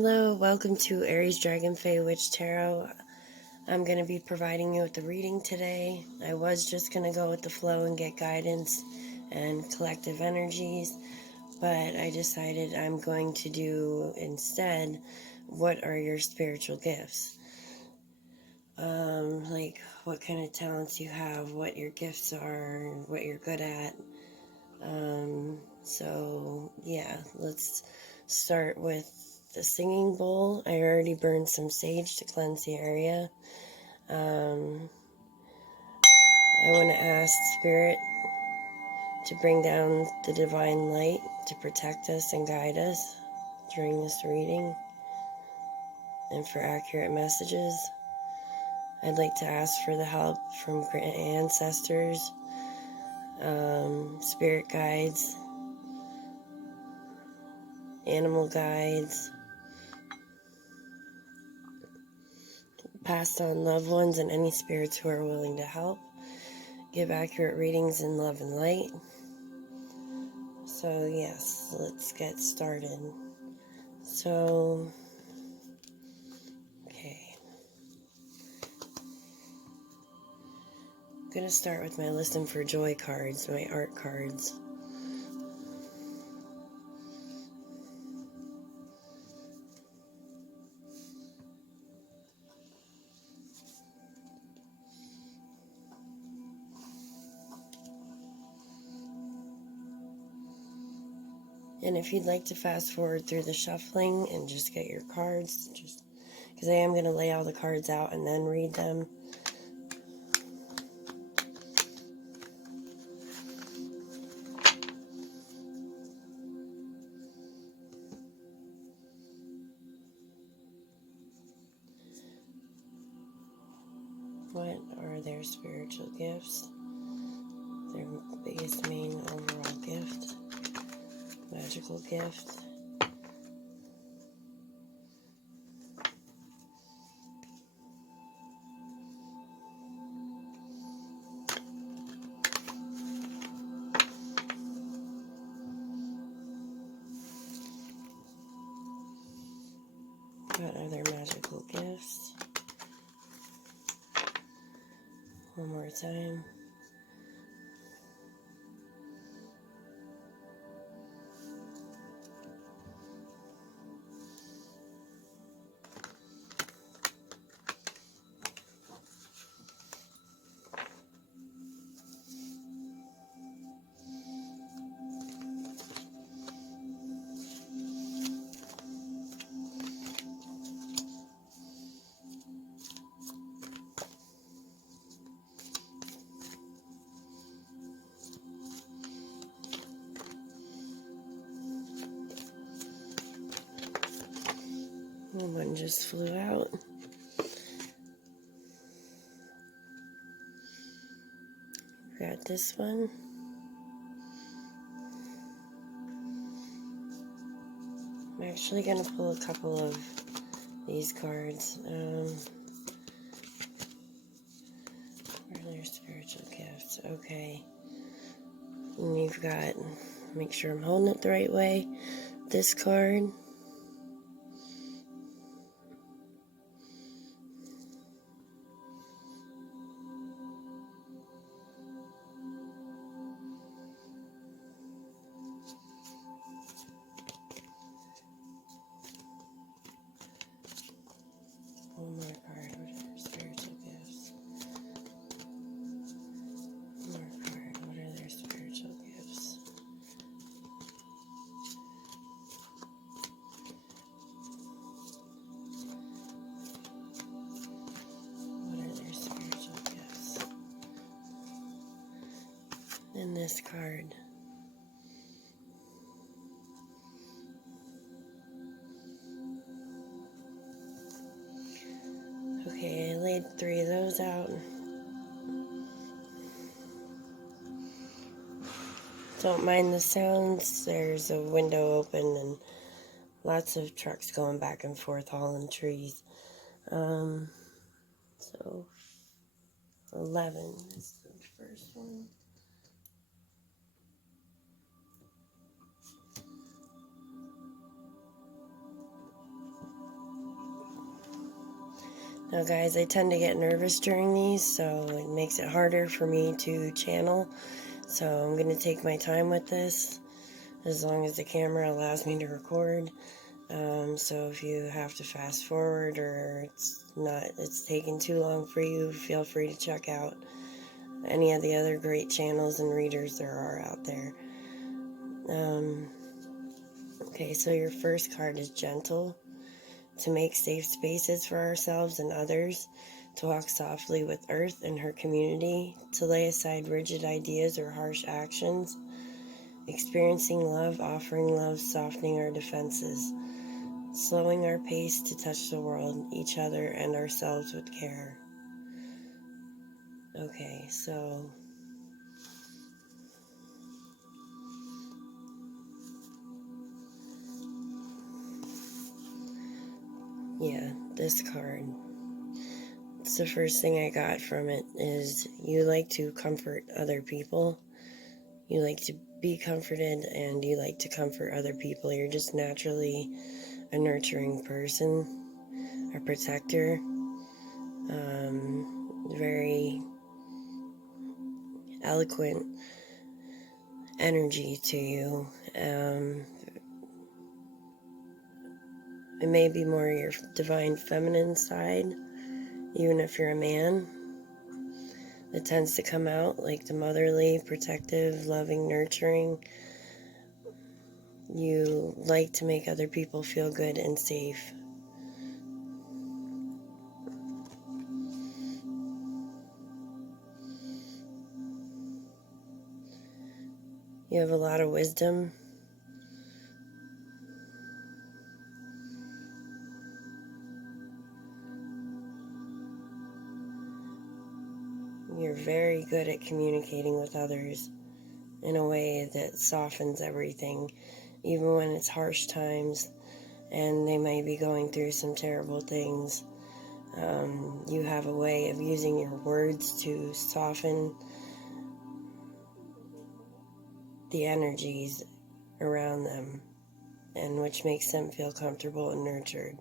Hello, welcome to Aries Dragon Fae Witch Tarot. I'm going to be providing you with the reading today. I was just going to go with the flow and get guidance and collective energies, but I decided I'm going to do instead, what are your spiritual gifts? Like what kind of talents you have, what your gifts are, what you're good at. So yeah, let's start with the singing bowl. I already burned some sage to cleanse the area. I want to ask Spirit to bring down the divine light to protect us and guide us during this reading and for accurate messages. I'd like to ask for the help from ancestors, spirit guides, animal guides, passed on loved ones, and any spirits who are willing to help. Give accurate readings in love and light. So yes, let's get started. So, okay. I'm going to start with my Listen for Joy cards, my art cards. And if you'd like to fast forward through the shuffling and just get your cards, just because I am going to lay all the cards out and then read them. What are their spiritual gifts? Their biggest main overall gift? Magical gift? What are their magical gifts? One more time. One just flew out. Got this one. I'm actually going to pull a couple of these cards. What are their spiritual gifts? Okay. And you've got, make sure I'm holding it the right way, this card. One more card. What are their spiritual gifts? One more card. What are their spiritual gifts? What are their spiritual gifts? And this card. Okay, I laid 3 of those out. Don't mind the sounds. There's a window open and lots of trucks going back and forth hauling trees. So 11 is the first one. Now guys, I tend to get nervous during these, so it makes it harder for me to channel. So I'm going to take my time with this, as long as the camera allows me to record. So if you have to fast forward or it's taking too long for you, feel free to check out any of the other great channels and readers there are out there. Okay, so your first card is Gentle. To make safe spaces for ourselves and others, to walk softly with Earth and her community, to lay aside rigid ideas or harsh actions, experiencing love, offering love, softening our defenses, slowing our pace to touch the world, each other, and ourselves with care. Okay, so yeah, this card. It's the first thing I got from it is you like to comfort other people. You like to be comforted and you like to comfort other people. You're just naturally a nurturing person, a protector, very eloquent energy to you. It may be more your divine feminine side, even if you're a man. It tends to come out like the motherly, protective, loving, nurturing. You like to make other people feel good and safe. You have a lot of wisdom. You're very good at communicating with others in a way that softens everything, even when it's harsh times and they may be going through some terrible things. You have a way of using your words to soften the energies around them, and which makes them feel comfortable and nurtured.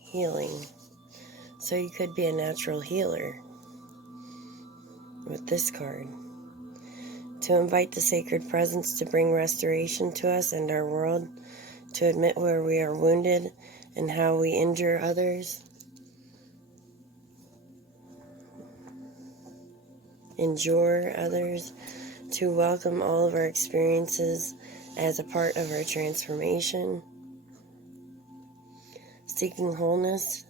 Healing. So you could be a natural healer with this card. To invite the sacred presence to bring restoration to us and our world, to admit where we are wounded and how we injure others, endure others, to welcome all of our experiences as a part of our transformation, seeking wholeness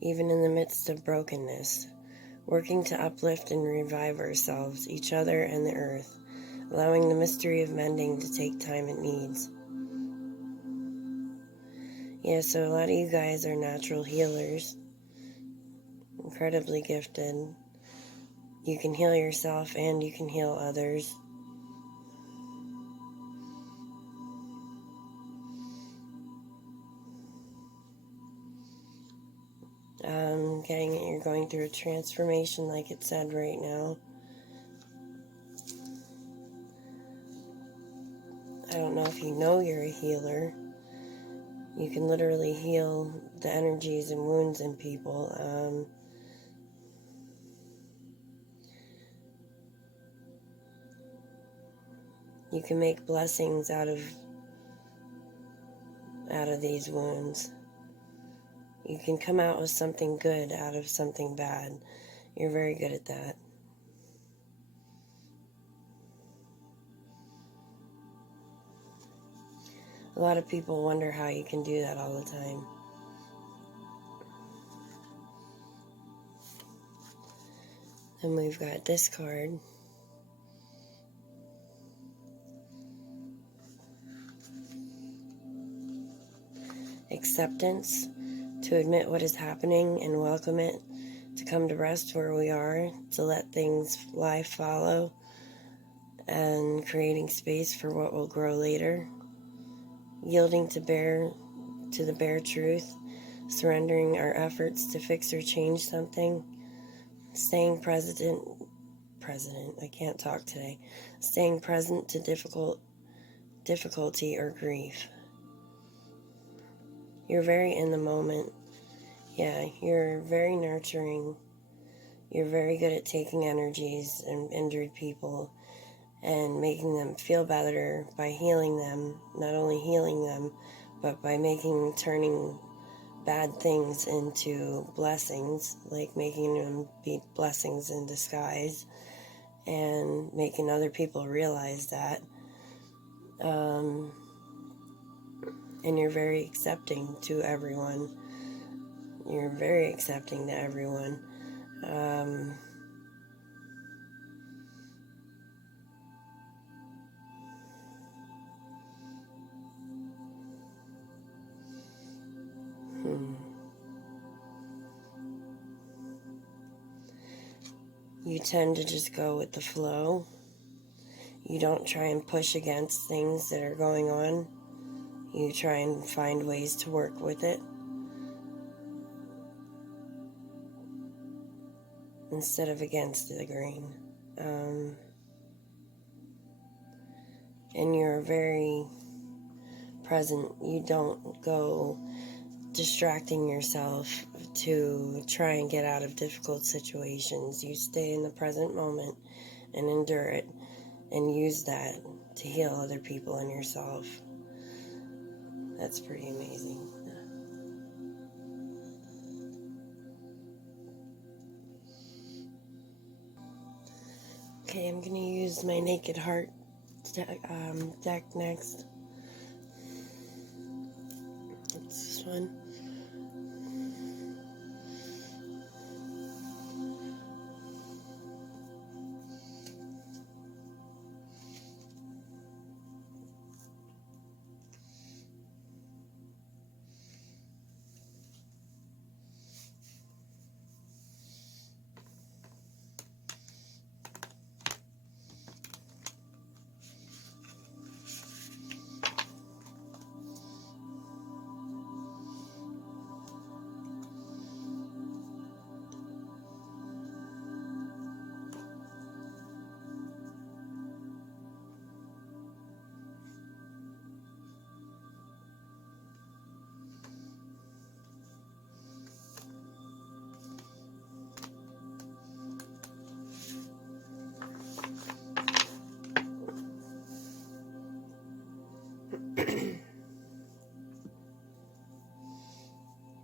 even in the midst of brokenness, working to uplift and revive ourselves, each other, and the earth, allowing the mystery of mending to take time it needs. Yeah, so a lot of you guys are natural healers, incredibly gifted. You can heal yourself and you can heal others. Getting it, you're going through a transformation like it said right now. I don't know if you know you're a healer. You can literally heal the energies and wounds in people. You can make blessings out of these wounds. You can come out with something good out of something bad. You're very good at that. A lot of people wonder how you can do that all the time. Then we've got this card. Acceptance. To admit what is happening and welcome it. To come to rest where we are. To let things life follow. And creating space for what will grow later. Yielding to the bare truth. Surrendering our efforts to fix or change something. staying I can't talk today, staying present to difficulty or grief. You're very in the moment. Yeah, you're very nurturing. You're very good at taking energies and injured people and making them feel better by healing them, not only healing them, but by turning bad things into blessings, like making them be blessings in disguise and making other people realize that. And you're very accepting to everyone. You're very accepting to everyone. You tend to just go with the flow. You don't try and push against things that are going on. You try and find ways to work with it instead of against the grain. And you're very present. You don't go distracting yourself to try and get out of difficult situations. You stay in the present moment and endure it and use that to heal other people and yourself. That's pretty amazing. Okay, I'm going to use my Naked Heart deck next. It's this one.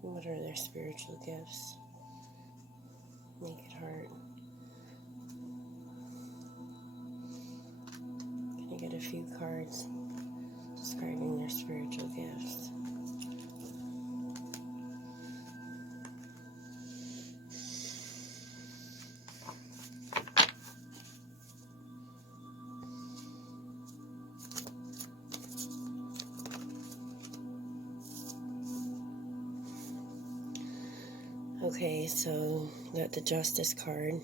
What are their spiritual gifts? Naked Heart. Can I get a few cards describing their spiritual gifts? Okay, so got the Justice card.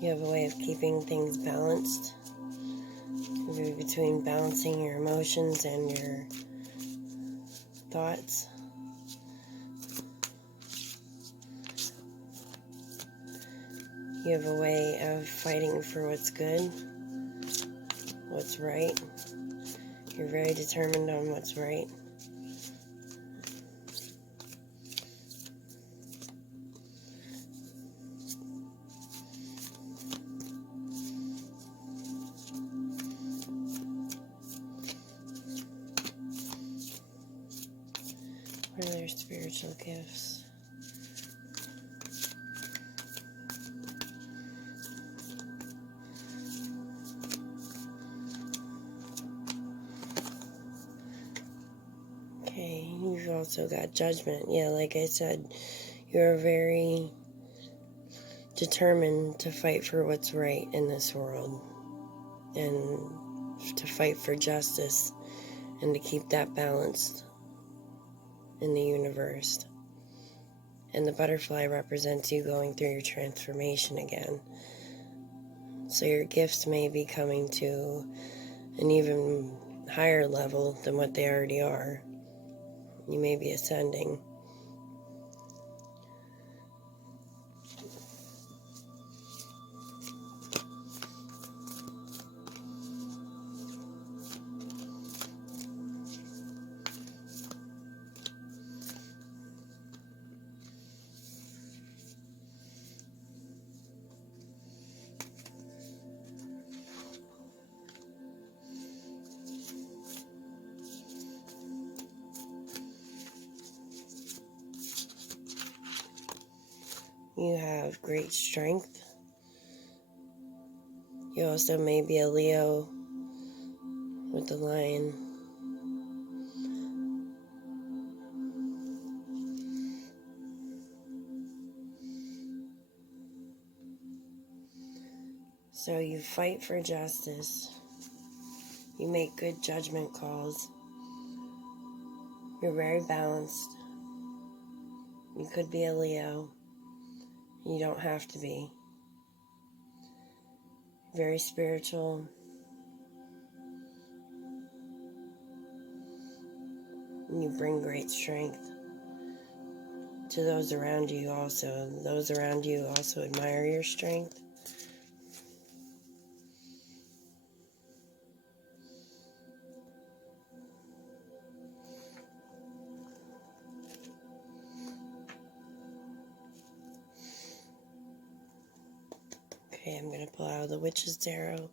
You have a way of keeping things balanced, between balancing your emotions and your thoughts. You have a way of fighting for what's good, what's right. You're very determined on what's right. What are their spiritual gifts? Okay, you've also got Judgment. Yeah, like I said, you're very determined to fight for what's right in this world and to fight for justice and to keep that balanced in the universe. And the butterfly represents you going through your transformation again. So your gifts may be coming to an even higher level than what they already are. You may be ascending. You have great strength. You also may be a Leo with the lion. So you fight for justice. You make good judgment calls. You're very balanced. You could be a Leo. You don't have to be. Very spiritual. And you bring great strength to those around you also. Those around you also admire your strength. Okay, I'm going to pull out the Witch's Tarot.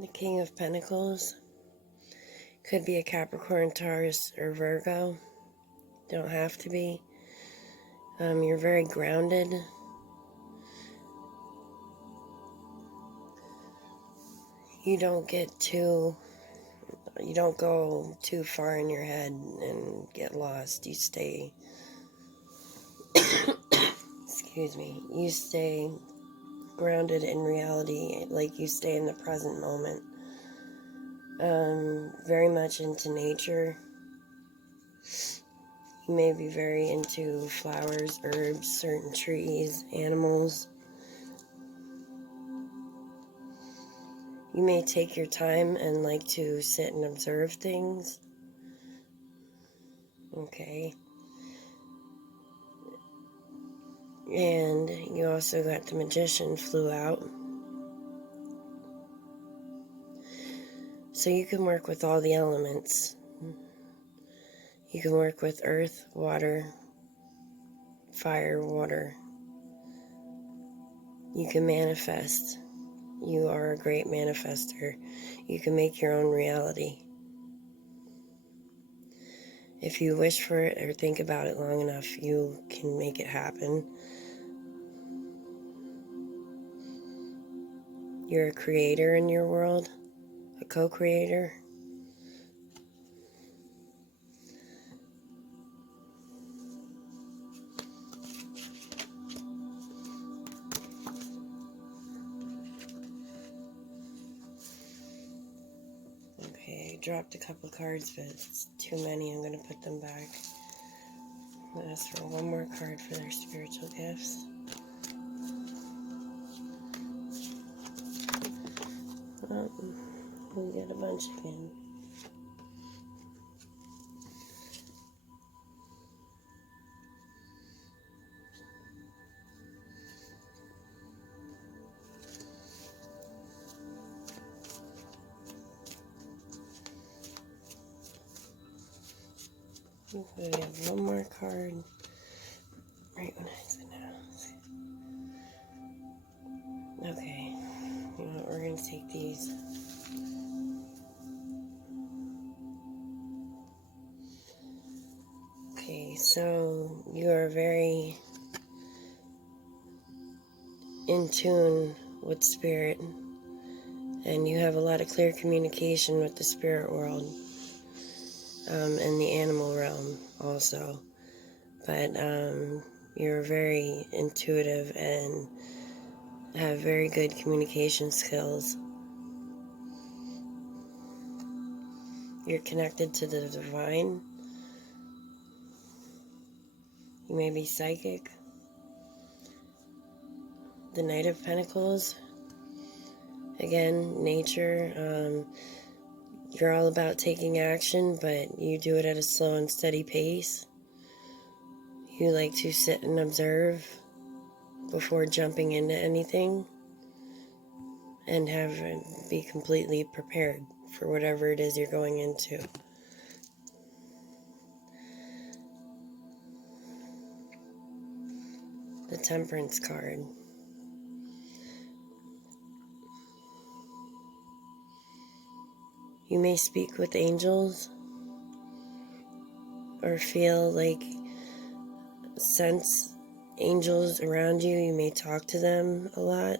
The King of Pentacles could be a Capricorn, Taurus, or Virgo. Don't have to be. You're very grounded. You don't go too far in your head and get lost. You stay, excuse me, you stay grounded in reality, like you stay in the present moment. Very much into nature. You may be very into flowers, herbs, certain trees, animals. You may take your time and like to sit and observe things. Okay. And you also got the Magician flew out. So you can work with all the elements. You can work with earth, water, fire, water. You can manifest. You are a great manifester. You can make your own reality. If you wish for it or think about it long enough, you can make it happen. You're a creator in your world, a co-creator. Okay, I dropped a couple cards, but it's too many. I'm going to put them back. I'm going to ask for one more card for their spiritual gifts. We got a bunch again. We have one more card. Right when I said no. Okay. You know what? We're going to take these. Okay, so you are very in tune with spirit, and you have a lot of clear communication with the spirit world, and the animal realm also. But you're very intuitive and have very good communication skills. You're connected to the divine. You may be psychic. The Knight of Pentacles. Again, nature. You're all about taking action, but you do it at a slow and steady pace. You like to sit and observe before jumping into anything, and be completely prepared for whatever it is you're going into. The Temperance card. You may speak with angels or sense angels around you. You may talk to them a lot.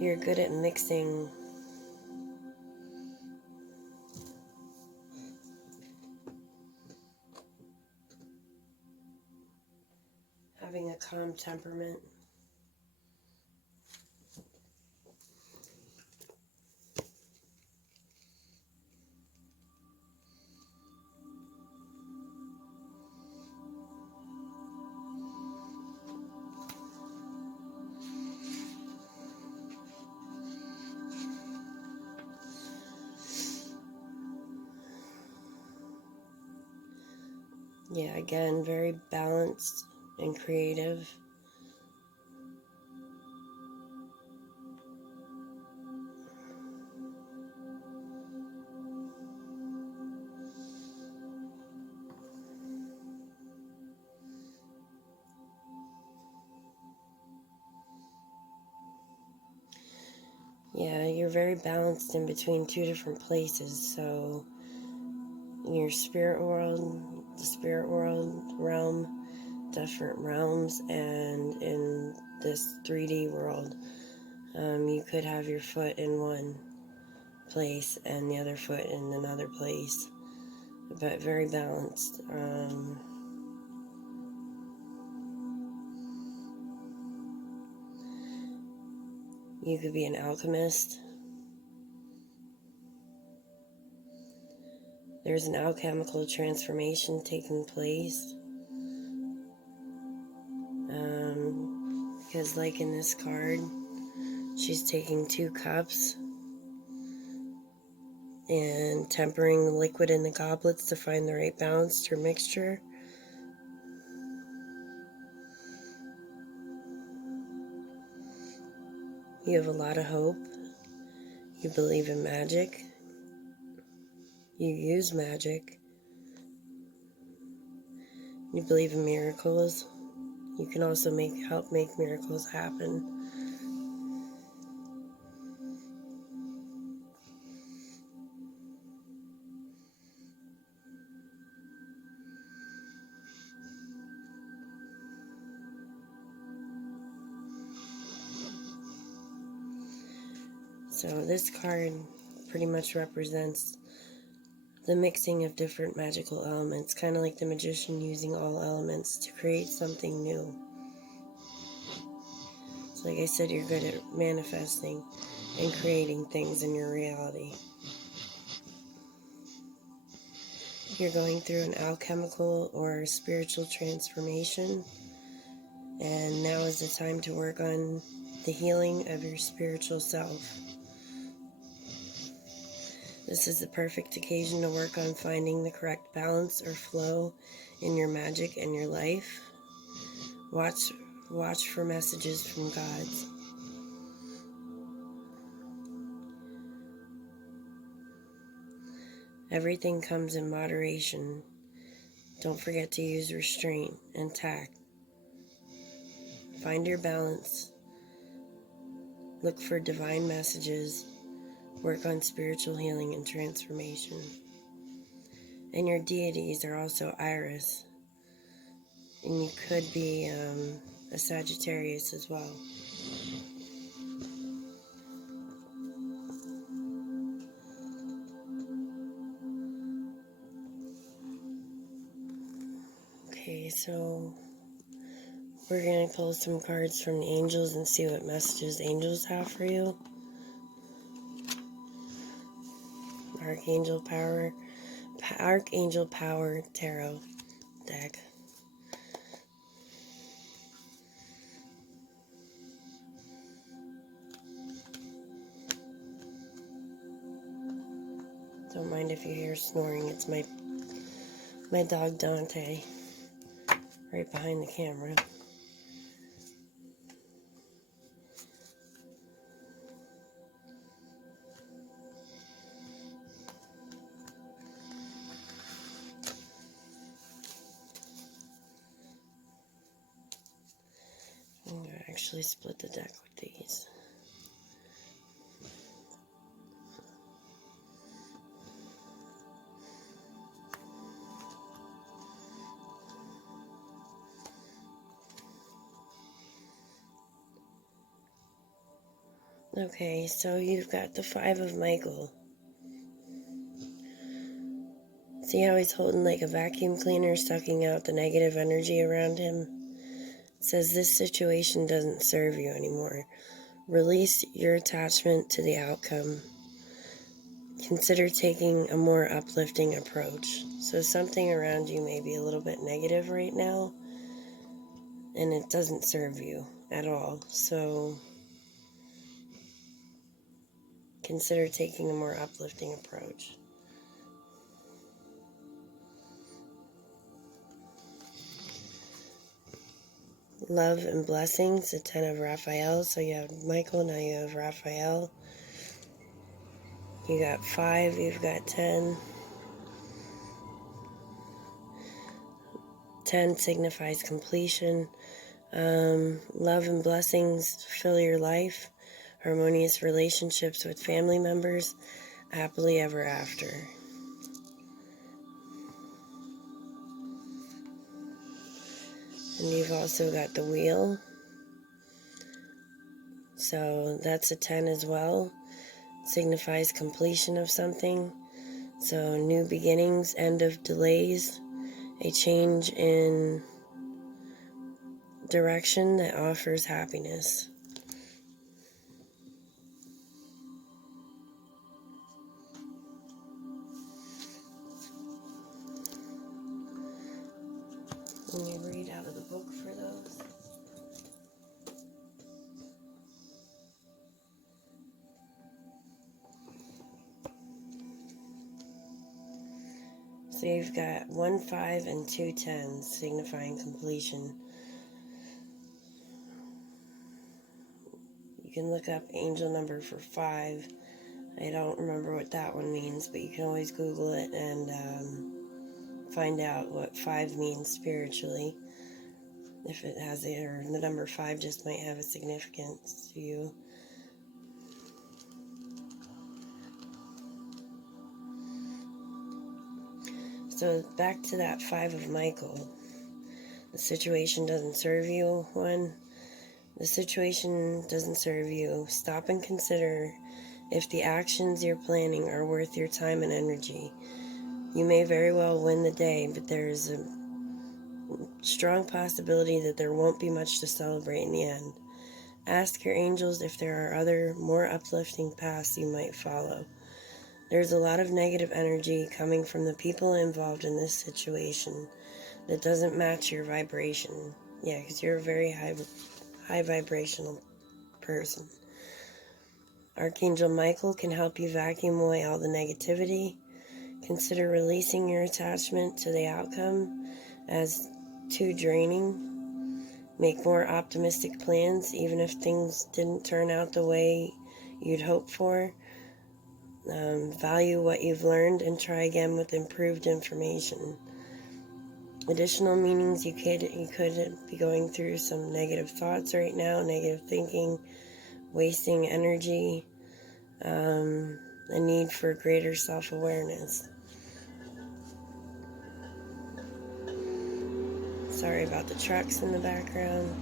You're good at mixing having a calm temperament. Yeah, again, very balanced and creative. Yeah, you're very balanced in between two different places. So, in your spirit world, the spirit world realm, different realms, and in this 3D world, you could have your foot in one place and the other foot in another place, but very balanced. You could be an alchemist. There's an alchemical transformation taking place. Because like in this card, she's taking 2 cups and tempering the liquid in the goblets to find the right balance to her mixture. You have a lot of hope. You believe in magic. You use magic. You believe in miracles. You can also help make miracles happen. So this card pretty much represents the mixing of different magical elements, kind of like the magician using all elements to create something new. So like I said, you're good at manifesting and creating things in your reality. You're going through an alchemical or spiritual transformation, and now is the time to work on the healing of your spiritual self. This is the perfect occasion to work on finding the correct balance or flow in your magic and your life. Watch Watch for messages from gods. Everything comes in moderation. Don't forget to use restraint and tact. Find your balance. Look for divine messages. Work on spiritual healing and transformation. And your deities are also Iris. And you could be a Sagittarius as well. Okay, so we're going to pull some cards from the angels and see what messages angels have for you. Archangel Power Tarot deck. Don't mind if you hear snoring. It's my dog Dante right behind the camera. I'm going to actually split the deck with these. Okay, so you've got the Five of Michael. See how he's holding like a vacuum cleaner, sucking out the negative energy around him? It says this situation doesn't serve you anymore. Release your attachment to the outcome. Consider taking a more uplifting approach. So something around you may be a little bit negative right now, and it doesn't serve you at all. So consider taking a more uplifting approach. Love and blessings, the Ten of Raphael. So you have Michael, now you have Raphael. You got 5, you've got 10. 10 signifies completion. Love and blessings fill your life. Harmonious relationships with family members. Happily ever after. And you've also got the wheel. So that's a 10 as well. Signifies completion of something. So new beginnings, end of delays, a change in direction that offers happiness. Let me read out of the book for those. So you've got 1 5 and 2 10s signifying completion. You can look up angel number for 5. I don't remember what that one means, but you can always Google it and find out what 5 means spiritually. If it has it, or the number 5 just might have a significance to you. So back to that 5 of Michael. The situation doesn't serve you. One, the situation doesn't serve you. Stop and consider if the actions you're planning are worth your time and energy. You may very well win the day, but there is a strong possibility that there won't be much to celebrate in the end. Ask your angels if there are other, more uplifting paths you might follow. There's a lot of negative energy coming from the people involved in this situation that doesn't match your vibration. Yeah, because you're a very high vibrational person. Archangel Michael can help you vacuum away all the negativity. Consider releasing your attachment to the outcome as too draining. Make more optimistic plans, even if things didn't turn out the way you'd hoped for. Value what you've learned and try again with improved information. Additional meanings, you could be going through some negative thoughts right now, negative thinking, wasting energy, a need for greater self-awareness. Sorry about the trucks in the background.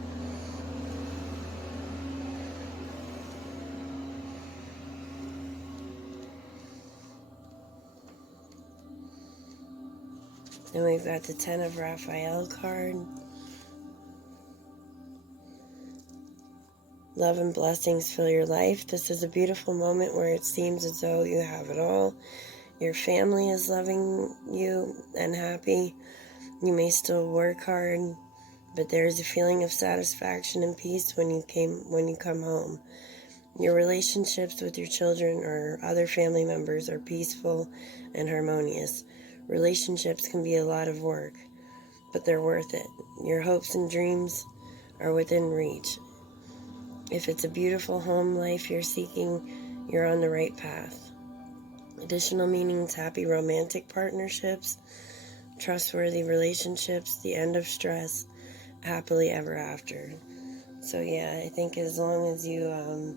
Then we've got the 10 of Raphael card. Love and blessings fill your life. This is a beautiful moment where it seems as though you have it all. Your family is loving you and happy. You may still work hard, but there's a feeling of satisfaction and peace when you come home. Your relationships with your children or other family members are peaceful and harmonious. Relationships can be a lot of work, but they're worth it. Your hopes and dreams are within reach. If it's a beautiful home life you're seeking, you're on the right path. Additional meanings: happy romantic partnerships, trustworthy relationships, the end of stress, happily ever after. So yeah, I think as long as you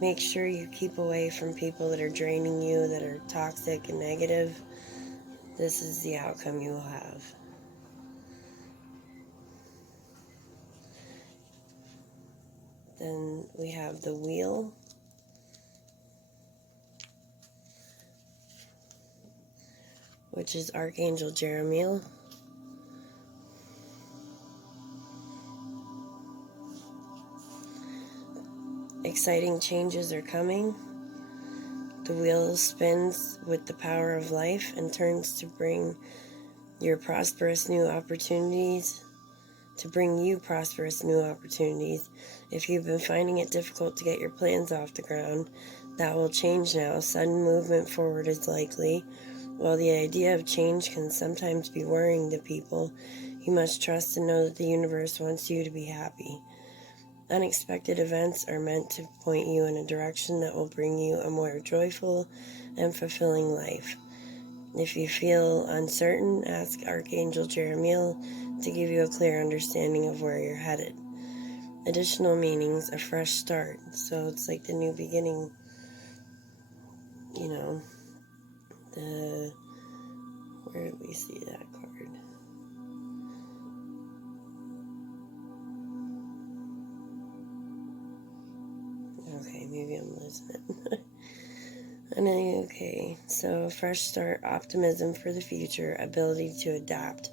make sure you keep away from people that are draining you, that are toxic and negative, this is the outcome you will have. Then we have the Wheel, which is Archangel Jeremiel. Exciting changes are coming. The wheel spins with the power of life and turns to bring your prosperous new opportunities, to bring you prosperous new opportunities. If you've been finding it difficult to get your plans off the ground, that will change now. Sudden movement forward is likely. While the idea of change can sometimes be worrying to people, you must trust and know that the universe wants you to be happy. Unexpected events are meant to point you in a direction that will bring you a more joyful and fulfilling life. If you feel uncertain, ask Archangel Jeremiel to give you a clear understanding of where you're headed. Additional meanings: a fresh start. So it's like the new beginning, where did we see that card? Okay, maybe I'm losing it. Okay, so fresh start, optimism for the future, ability to adapt.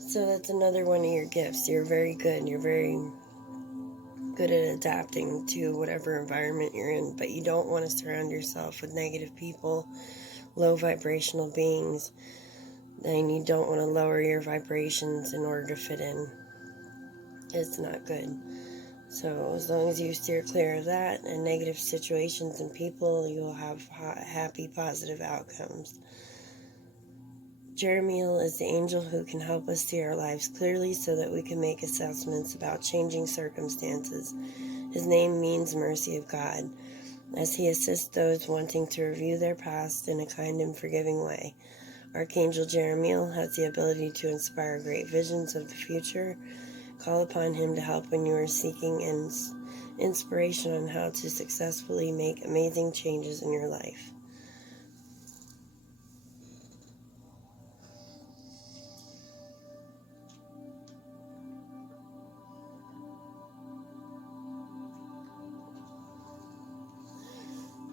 So that's another one of your gifts. You're very good. You're very good at adapting to whatever environment you're in, but you don't want to surround yourself with negative people, low vibrational beings, and you don't want to lower your vibrations in order to fit in. It's not good. So as long as you steer clear of that and negative situations and people, you'll have happy, positive outcomes. Jeremiel is the angel who can help us see our lives clearly so that we can make assessments about changing circumstances. His name means mercy of God, as he assists those wanting to review their past in a kind and forgiving way. Archangel Jeremiel has the ability to inspire great visions of the future. Call upon him to help when you are seeking inspiration on how to successfully make amazing changes in your life.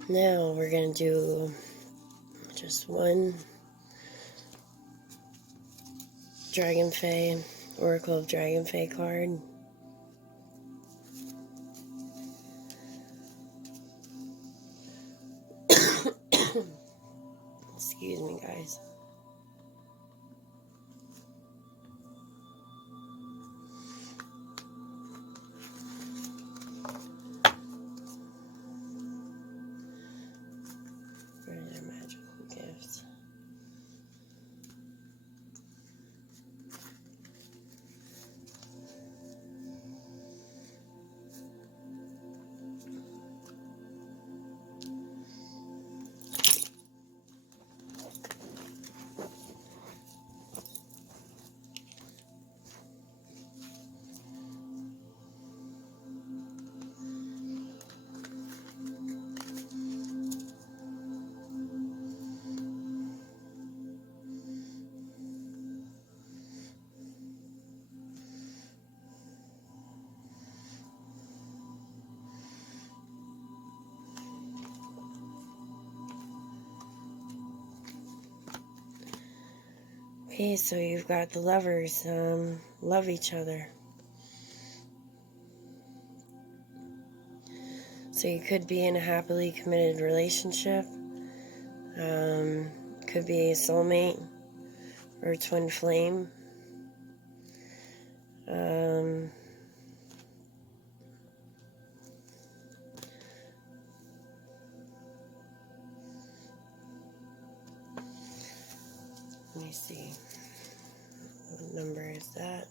Now we're going to do just one Dragon Fae, Oracle of Dragon Fae card. Excuse me, guys. Where are their magical gifts? Okay, so you've got the lovers, love each other. So you could be in a happily committed relationship, could be a soulmate or a twin flame. Let me see, what number is that?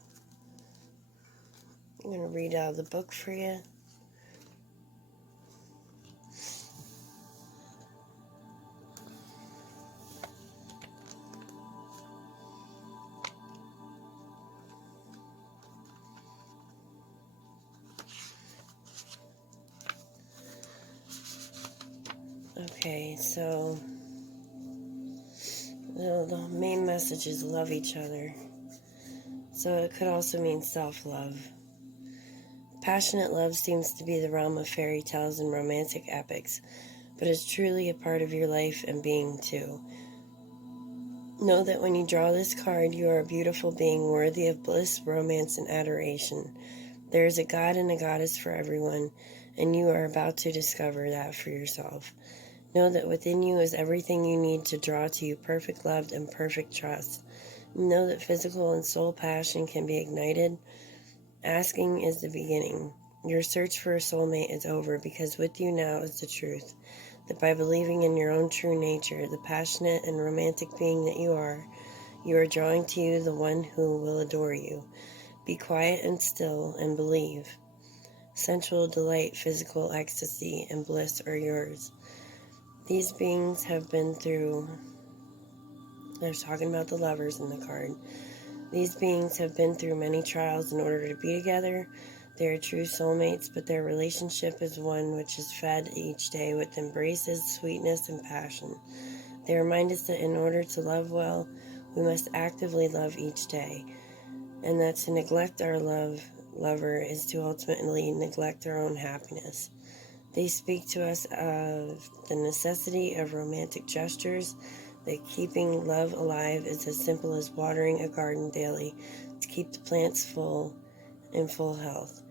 I'm going to read out of the book for you. Okay, so the main message is love each other. So it could also mean self-love. Passionate love seems to be the realm of fairy tales and romantic epics, but is truly a part of your life and being too. Know that when you draw this card, you are a beautiful being worthy of bliss, romance, and adoration. There is a god and a goddess for everyone, and you are about to discover that for yourself. Know that within you is everything you need to draw to you perfect love and perfect trust. Know that physical and soul passion can be ignited. Asking is the beginning. Your search for a soulmate is over because with you now is the truth. That by believing in your own true nature, the passionate and romantic being that you are drawing to you the one who will adore you. Be quiet and still and believe. Sensual delight, physical ecstasy, and bliss are yours. These beings have been through, they're talking about the lovers in the card. These beings have been through many trials in order to be together. They are true soulmates, but their relationship is one which is fed each day with embraces, sweetness, and passion. They remind us that in order to love well, we must actively love each day, and that to neglect our lover is to ultimately neglect our own happiness. They speak to us of the necessity of romantic gestures, that keeping love alive is as simple as watering a garden daily to keep the plants in full health.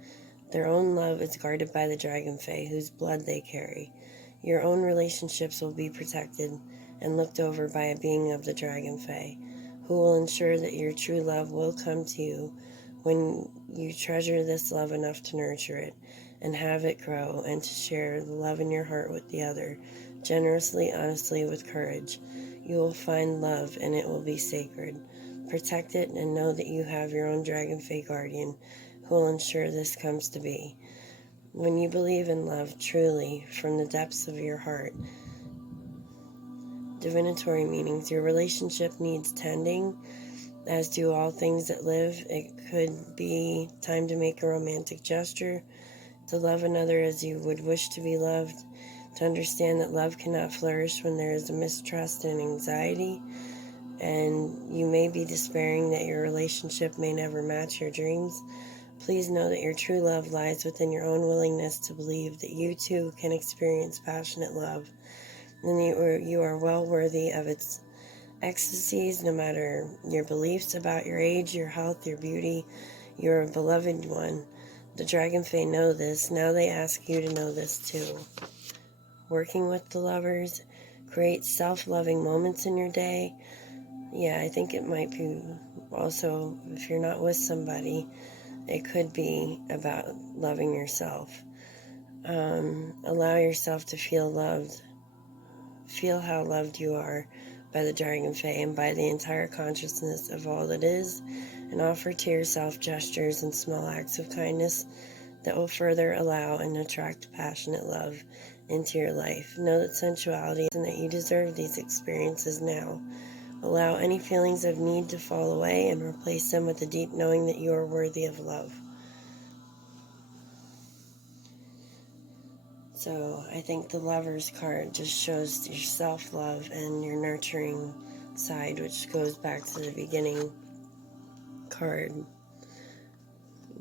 Their own love is guarded by the dragon fae, whose blood they carry. Your own relationships will be protected and looked over by a being of the dragon fae, who will ensure that your true love will come to you when you treasure this love enough to nurture it and have it grow, and to share the love in your heart with the other, generously, honestly, with courage. You will find love, and it will be sacred. Protect it, and know that you have your own dragon fae guardian, who will ensure this comes to be. When you believe in love truly, from the depths of your heart, divinatory meanings, your relationship needs tending, as do all things that live. It could be time to make a romantic gesture, to love another as you would wish to be loved, to understand that love cannot flourish when there is a mistrust and anxiety, and you may be despairing that your relationship may never match your dreams. Please know that your true love lies within your own willingness to believe that you too can experience passionate love, and that you are well worthy of its ecstasies, no matter your beliefs about your age, your health, your beauty. You're a beloved one. The dragon fae know this. Now they ask you to know this too. Working with the lovers, create self-loving moments in your day. Yeah, I think it might be also, if you're not with somebody, it could be about loving yourself. Allow yourself to feel loved. Feel how loved you are by the dragon fae and by the entire consciousness of all that is, and offer to yourself gestures and small acts of kindness that will further allow and attract passionate love into your life. Know that sensuality and that you deserve these experiences now. Allow any feelings of need to fall away and replace them with the deep knowing that you are worthy of love. So I think the Lover's card just shows your self-love and your nurturing side, which goes back to the beginning card.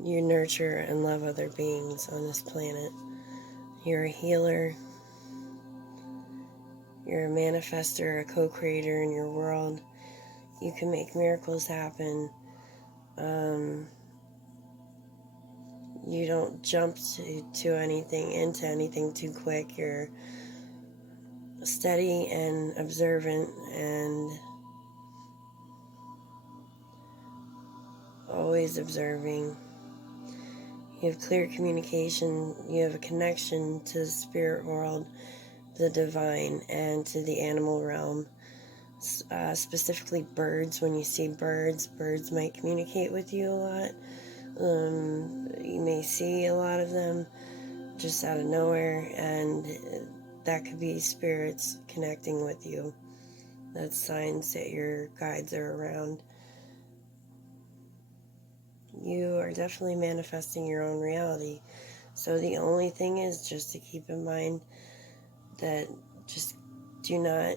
You nurture and love other beings on this planet. You're a healer. You're a manifester, a co-creator in your world. You can make miracles happen. You don't jump into anything too quick. You're steady and observant and always observing. You have clear communication. You have a connection to the spirit world, the divine, and to the animal realm. Specifically birds. When you see birds might communicate with you a lot. You may see a lot of them just out of nowhere, and that could be spirits connecting with you. That's signs that your guides are around. You are definitely manifesting your own reality. So the only thing is just to keep in mind that just do not,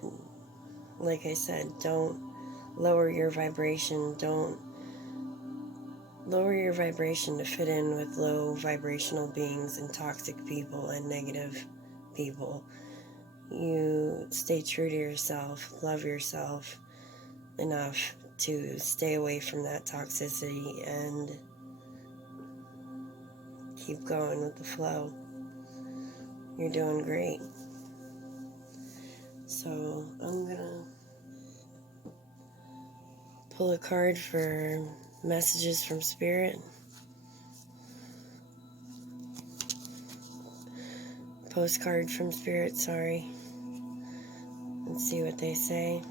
like I said, don't lower your vibration. Don't lower your vibration to fit in with low vibrational beings and toxic people and negative people. You stay true to yourself, love yourself enough to stay away from that toxicity and keep going with the flow. You're doing great. So I'm gonna pull a card for messages from Spirit. Postcard from Spirit, sorry. Let's see what they say.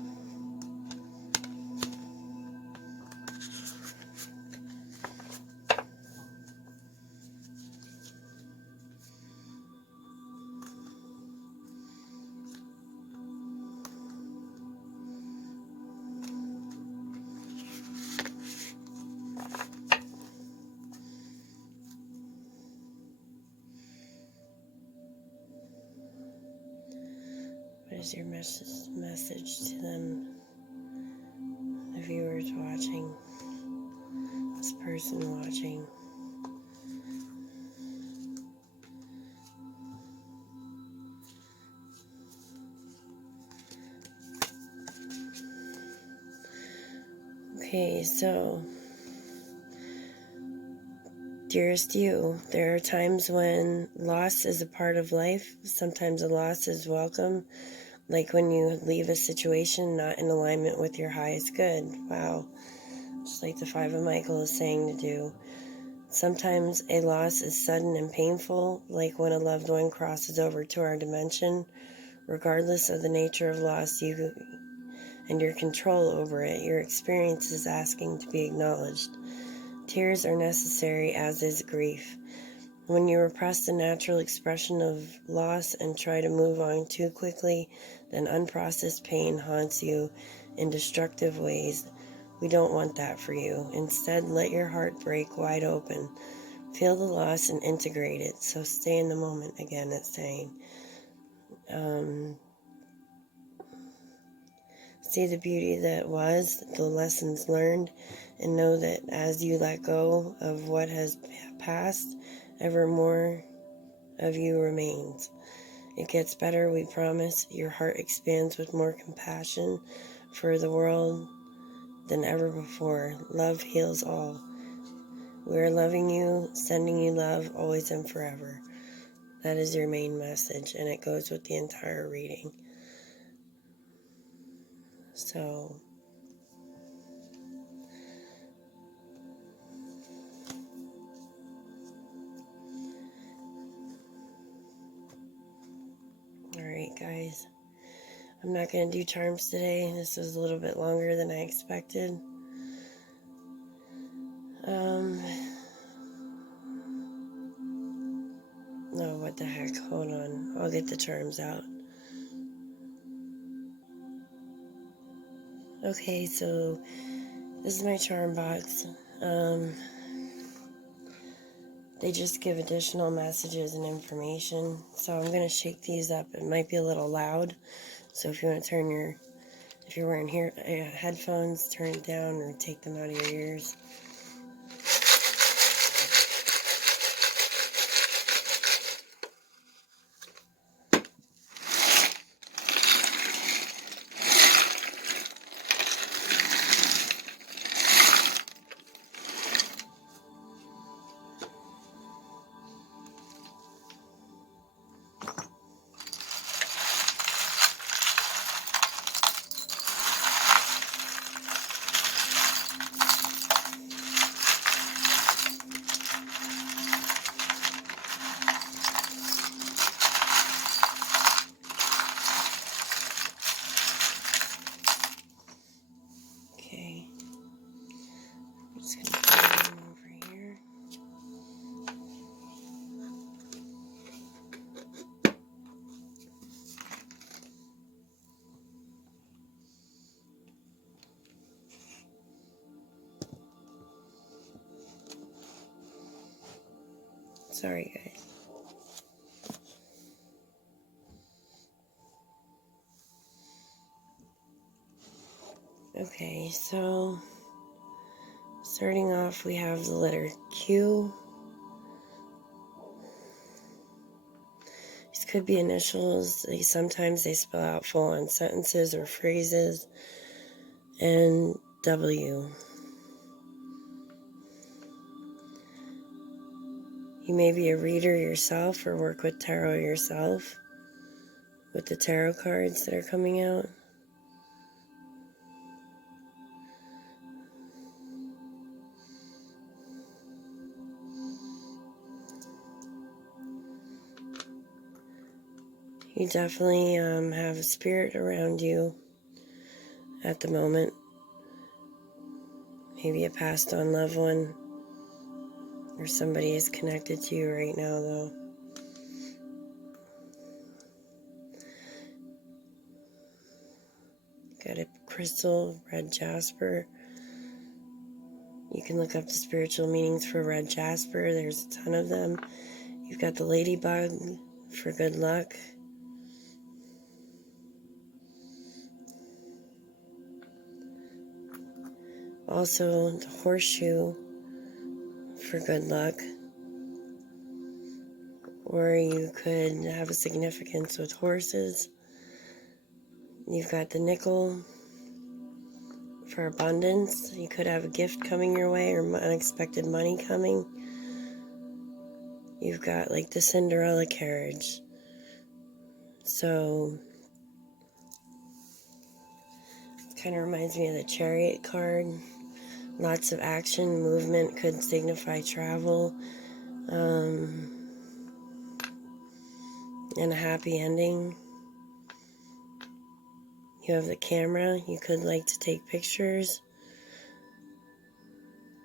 What is your message to them, the viewers watching, this person watching? Okay, so, dearest you, there are times when loss is a part of life. Sometimes a loss is welcome. Like when you leave a situation not in alignment with your highest good. Wow. Just like the Five of Michael is saying to do. Sometimes a loss is sudden and painful, like when a loved one crosses over to our dimension. Regardless of the nature of loss you and your control over it, your experience is asking to be acknowledged. Tears are necessary, as is grief. When you repress the natural expression of loss and try to move on too quickly, then unprocessed pain haunts you in destructive ways. We don't want that for you. Instead, let your heart break wide open. Feel the loss and integrate it. So stay in the moment, again, it's saying. See the beauty that was, the lessons learned, and know that as you let go of what has passed, ever more of you remains. It gets better, we promise. Your heart expands with more compassion for the world than ever before. Love heals all. We are loving you, sending you love, always and forever. That is your main message, and it goes with the entire reading. So, alright guys, I'm not going to do charms today. This was a little bit longer than I expected. No, what the heck, hold on, I'll get the charms out. Okay, so this is my charm box. They just give additional messages and information. So I'm going to shake these up. It might be a little loud. So if you want to if you're wearing headphones, turn it down or take them out of your ears. Sorry, guys. Okay, so starting off, we have the letter Q. These could be initials. Sometimes they spell out full-on sentences or phrases. And W. You may be a reader yourself or work with tarot yourself with the tarot cards that are coming out. You definitely have a spirit around you at the moment. Maybe a passed on loved one or somebody is connected to you right now, though. Got a crystal, red jasper. You can look up the spiritual meanings for red jasper. There's a ton of them. You've got the ladybug for good luck. Also, the horseshoe for good luck. Or you could have a significance with horses. You've got the nickel for abundance. You could have a gift coming your way or unexpected money coming. You've got like the Cinderella carriage. So it kind of reminds me of the Chariot card. Lots of action, movement could signify travel, and a happy ending. You have the camera. You could like to take pictures,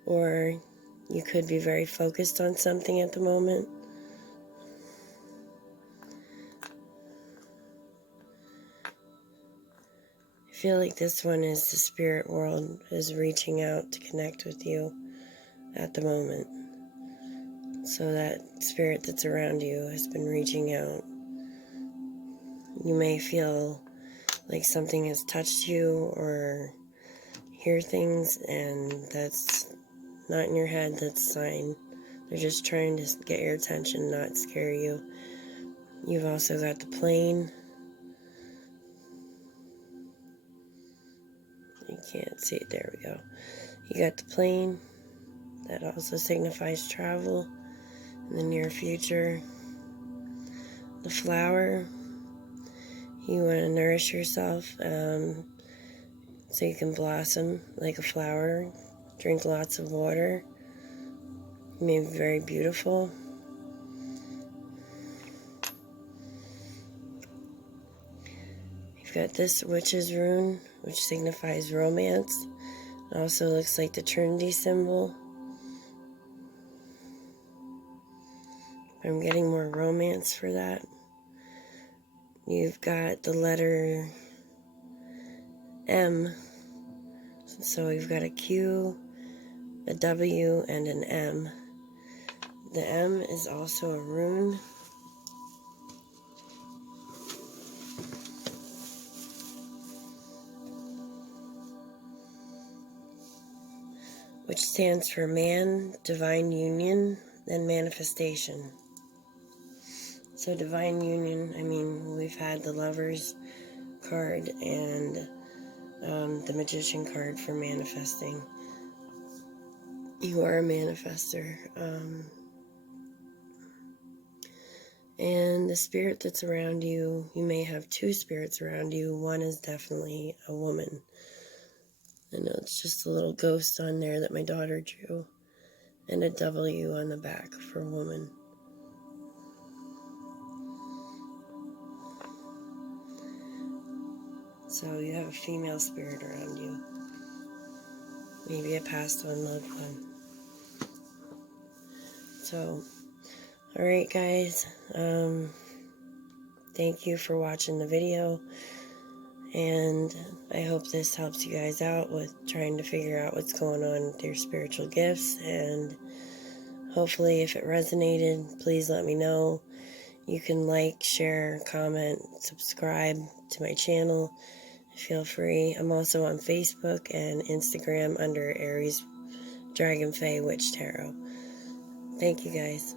or you could be very focused on something at the moment. I feel like this one is the spirit world is reaching out to connect with you at the moment. So that spirit that's around you has been reaching out. You may feel like something has touched you or hear things, and that's not in your head, that's a sign. They're just trying to get your attention, not scare you. You've also got the plane. You can't see it, there we go. You got the plane, that also signifies travel in the near future. The flower, you want to nourish yourself so you can blossom like a flower. Drink lots of water. You may be very beautiful. You've got this witch's rune, which signifies romance. It also looks like the Trinity symbol. I'm getting more romance for that. You've got the letter M. So we've got a Q, a W, and an M. The M is also a rune. Which stands for man, divine union, and manifestation. So divine union, I mean, we've had the Lovers card and the Magician card for manifesting. You are a manifester. And the spirit that's around you, you may have two spirits around you. One is definitely a woman. I know it's just a little ghost on there that my daughter drew. And a W on the back for woman. So you have a female spirit around you. Maybe a passed on loved one. So, alright guys, thank you for watching the video, and I hope this helps you guys out with trying to figure out what's going on with your spiritual gifts, and Hopefully, if it resonated, please let me know. You can like, share, comment, subscribe to my channel. Feel free. I'm also on Facebook and Instagram under Aries Dragon Fae Witch Tarot. Thank you guys.